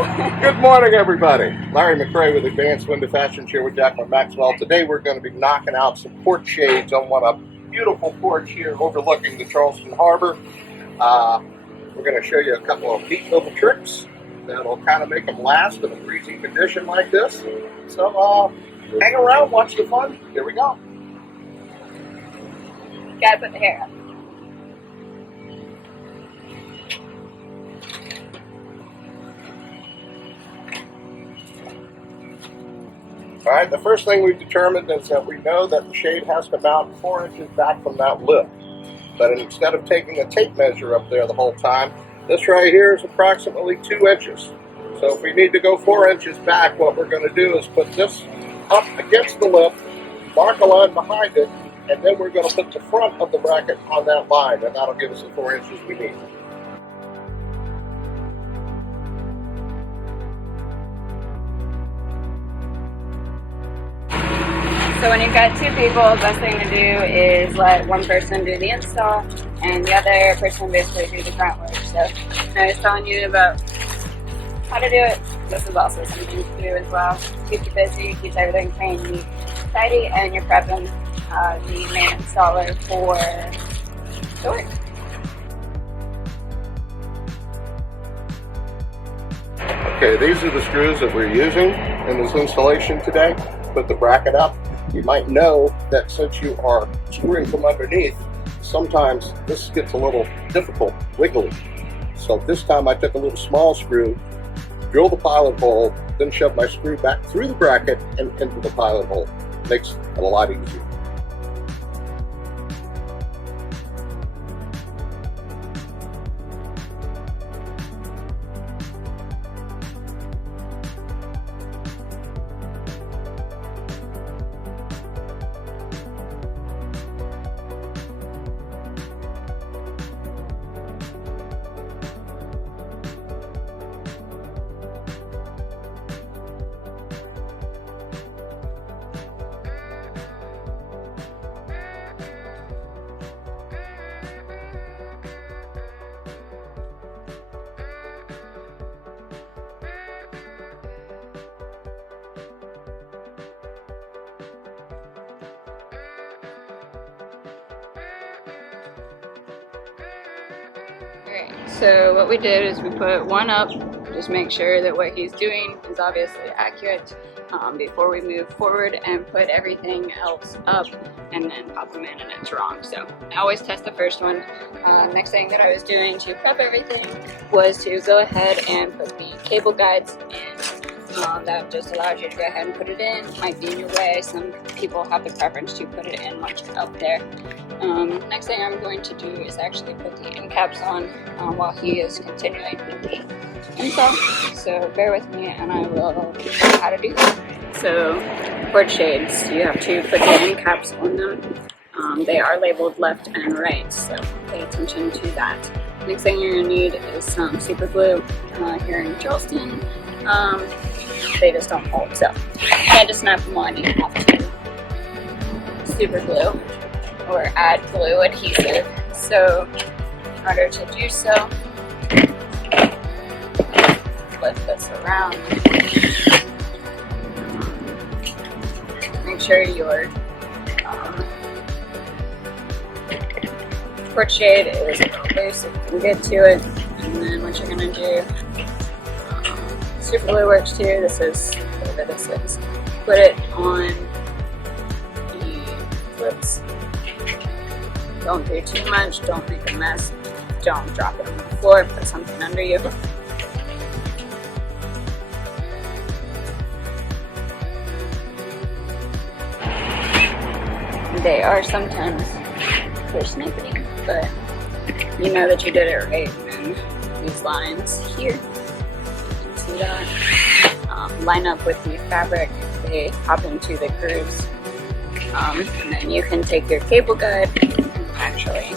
Good morning, everybody. Larry McRae with Advanced Window Fashions here with Jacqueline Maxwell. Today we're going to be knocking out some porch shades on what a beautiful porch here overlooking the Charleston Harbor. We're going to show you a couple of neat little tricks that'll kind of make them last in a breezy condition like this. So hang around, watch the fun. Here we go. Gotta put the hair up. All right, the first thing we've determined is that we know that the shade has to mount 4 inches back from that lip. But instead of taking a tape measure up there the whole time, this right here is approximately 2 inches. So if we need to go 4 inches back, what we're going to do is put this up against the lip, mark a line behind it, and then we're going to put the front of the bracket on that line, and that'll give us the 4 inches we need. So when you've got two people, the best thing to do is let one person do the install and the other person basically do the grunt work. So I was telling you about how to do it. This is also something to do as well. Keeps you busy, keeps everything clean, neat, tidy, and you're prepping the main installer for the work. Okay, these are the screws that we're using in this installation today. Put the bracket up. You might know that since you are screwing from underneath, sometimes this gets a little difficult, wiggly. So this time I took a little small screw, drilled the pilot hole, then shoved my screw back through the bracket and into the pilot hole. Makes it a lot easier. Alright, so what we did is we put one up, just make sure that what he's doing is obviously accurate before we move forward, and put everything else up and then pop them in and it's wrong. So I always test the first one. Next thing that I was doing to prep everything was to go ahead and put the cable guides in. That just allows you to go ahead and put it in. It might be in your way. Some people have the preference to put it in once it's out there. Next thing I'm going to do is actually put the end caps on while he is continuing with the install. So bear with me and I will show you how to do that. So porch shades, you have to put the end caps on them. They are labeled left and right, so pay attention to that. Next thing you're going to need is some super glue. Here in Charleston, they just don't hold, so you can't just snap them on. You have to super glue or add glue adhesive. So in order to do so, flip this around. Make sure your porch shade is loose so you can get to it. And then what you're going to do, super glue works too. This is whatever this is. Put it on the flips. Don't do too much, don't make a mess, don't drop it on the floor, put something under you. They are sometimes for snipping, but you know that you did it right. And these lines here, you see that? Line up with the fabric, they pop into the grooves. And then you can take your cable guide and actually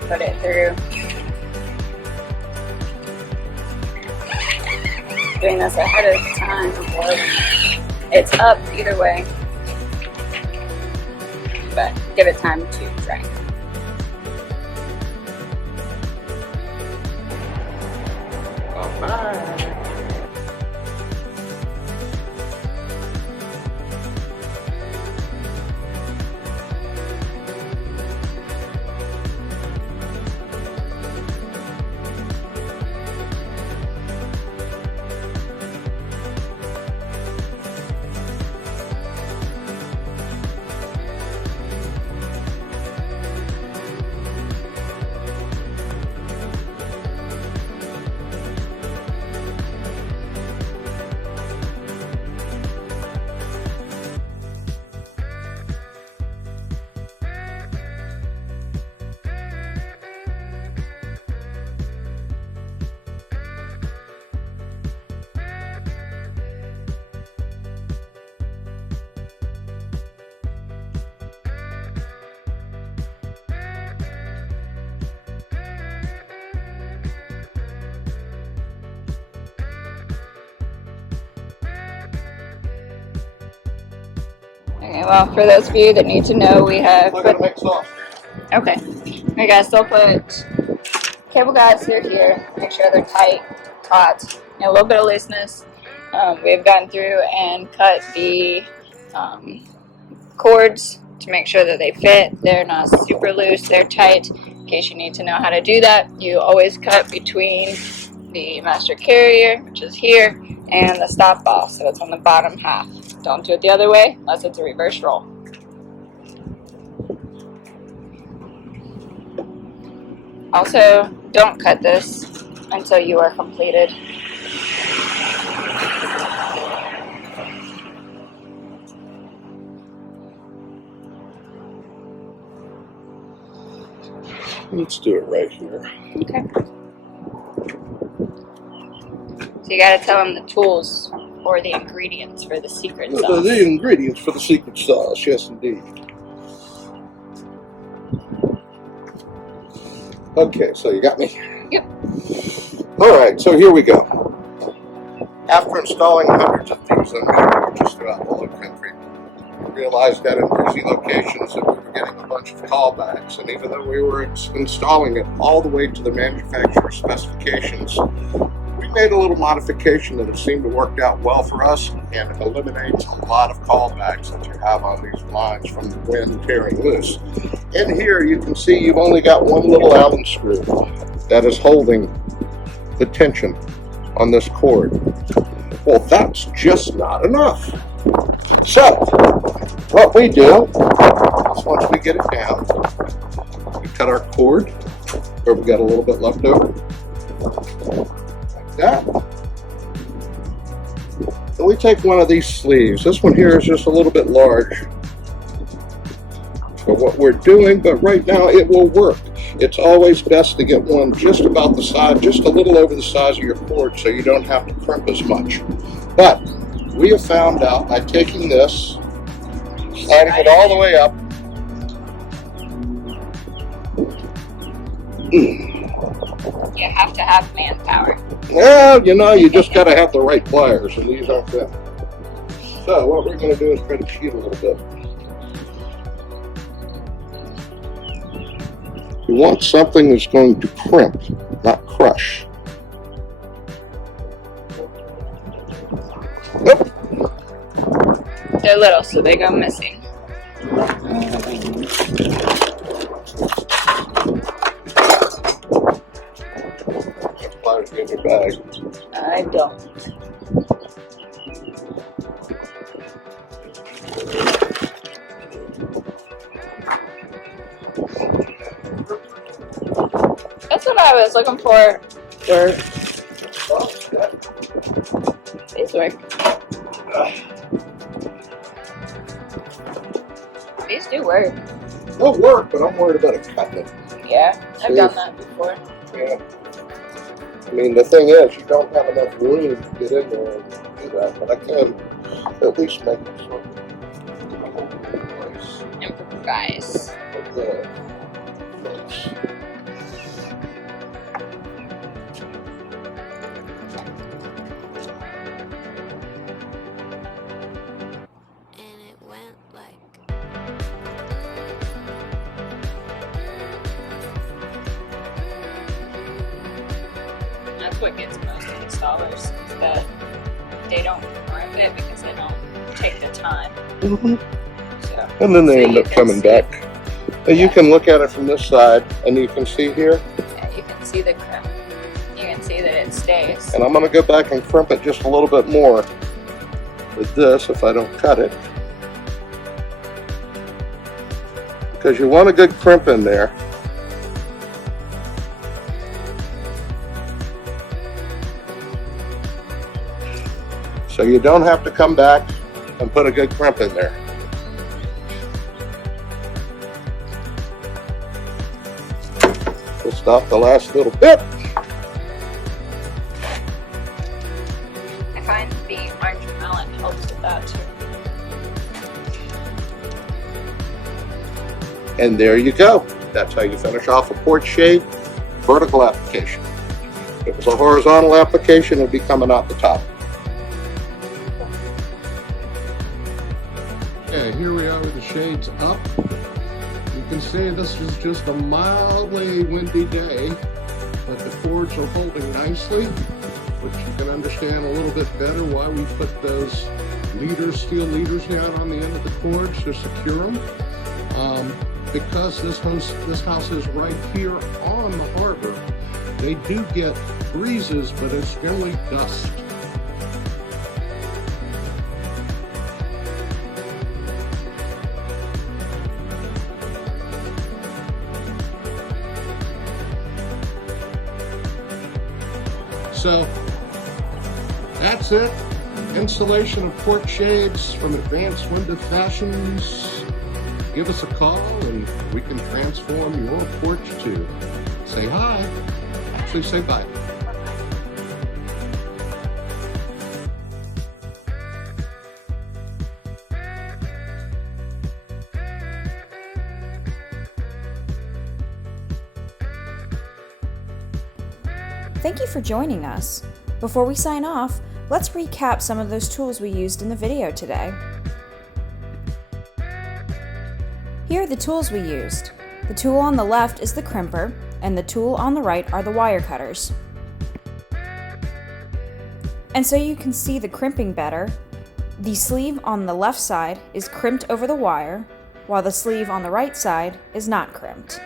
put it through. Doing this ahead of time before it's up either way, but give it time to dry. Alright. Okay, well, for those of you that need to know, we have We're gonna make sauce. okay. We gotta still put cable guides through here. Make sure they're tight, taut, and a little bit of looseness. We've gone through and cut the cords to make sure that they fit. They're not super loose, they're tight. In case you need to know how to do that, you always cut between the master carrier, which is here, and the stop ball, so it's on the bottom half. Don't do it the other way unless it's a reverse roll. Also, don't cut this until you are completed. Let's do it right here. Okay. So you gotta tell them the tools or the ingredients for the secret sauce. The ingredients for the secret sauce, yes indeed. Okay, so you got me? Yep. Alright, so here we go. After installing hundreds of these on just throughout the whole country, we realized that in busy locations that we were getting a bunch of callbacks, and even though we were installing it all the way to the manufacturer's specifications, we made a little modification that it seemed to work out well for us and eliminates a lot of callbacks that you have on these lines from the wind tearing loose. In here you can see you've only got one little Allen screw that is holding the tension on this cord. Well, that's just not enough. So, what we do is once we get it down, we cut our cord where we got a little bit left over. That. And we take one of these sleeves. This one here is just a little bit large for what we're doing, but right now it will work. It's always best to get one just about the size, just a little over the size of your cord so you don't have to crimp as much. But we have found out by taking this, sliding it all the way up, You have to have manpower. well, you know, you just got to have the right pliers, and these aren't them. So what we're going to do is try to cheat a little bit. You want something that's going to crimp, not crush. Nope. They're little, so they go missing. Pliers in your bag. I don't. That's what I was looking for. These work. These do work. They'll work, but I'm worried about it cutting it. Yeah, I've done that before. Yeah. I mean, the thing is, you don't have enough room to get in there and do that, but I can at least make it sort of place. Improvise. Like that. And it went like That's what gets most installers, is that they don't crimp it because they don't take the time. Mm-hmm. So, And then they so end you up can coming see- back. You can look at it from this side, and you can see here, Yeah, you can see the crimp. You can see that it stays. and I'm going to go back and crimp it just a little bit more with this if I don't cut it. Because you want a good crimp in there. So you don't have to come back and put a good crimp in there. We'll stop the last little bit. I find the orange melon helps with that too. And there you go. That's how you finish off a porch shade vertical application. If it was a horizontal application, it would be coming out the top. Okay, here we are with the shades up. You can see this is just a mildly windy day, but the cords are holding nicely, which you can understand a little bit better why we put those leaders, steel leaders down on the end of the cords to secure them. Because this house is right here on the harbor, they do get breezes, but it's generally dust. So that's it. Installation of porch shades from Advanced Window Fashions. Give us a call and we can transform your porch too. Say hi. Actually, say bye. Thank you for joining us. Before we sign off, let's recap some of those tools we used in the video today. Here are the tools we used. The tool on the left is the crimper, and the tool on the right are the wire cutters. And so you can see the crimping better, the sleeve on the left side is crimped over the wire, while the sleeve on the right side is not crimped.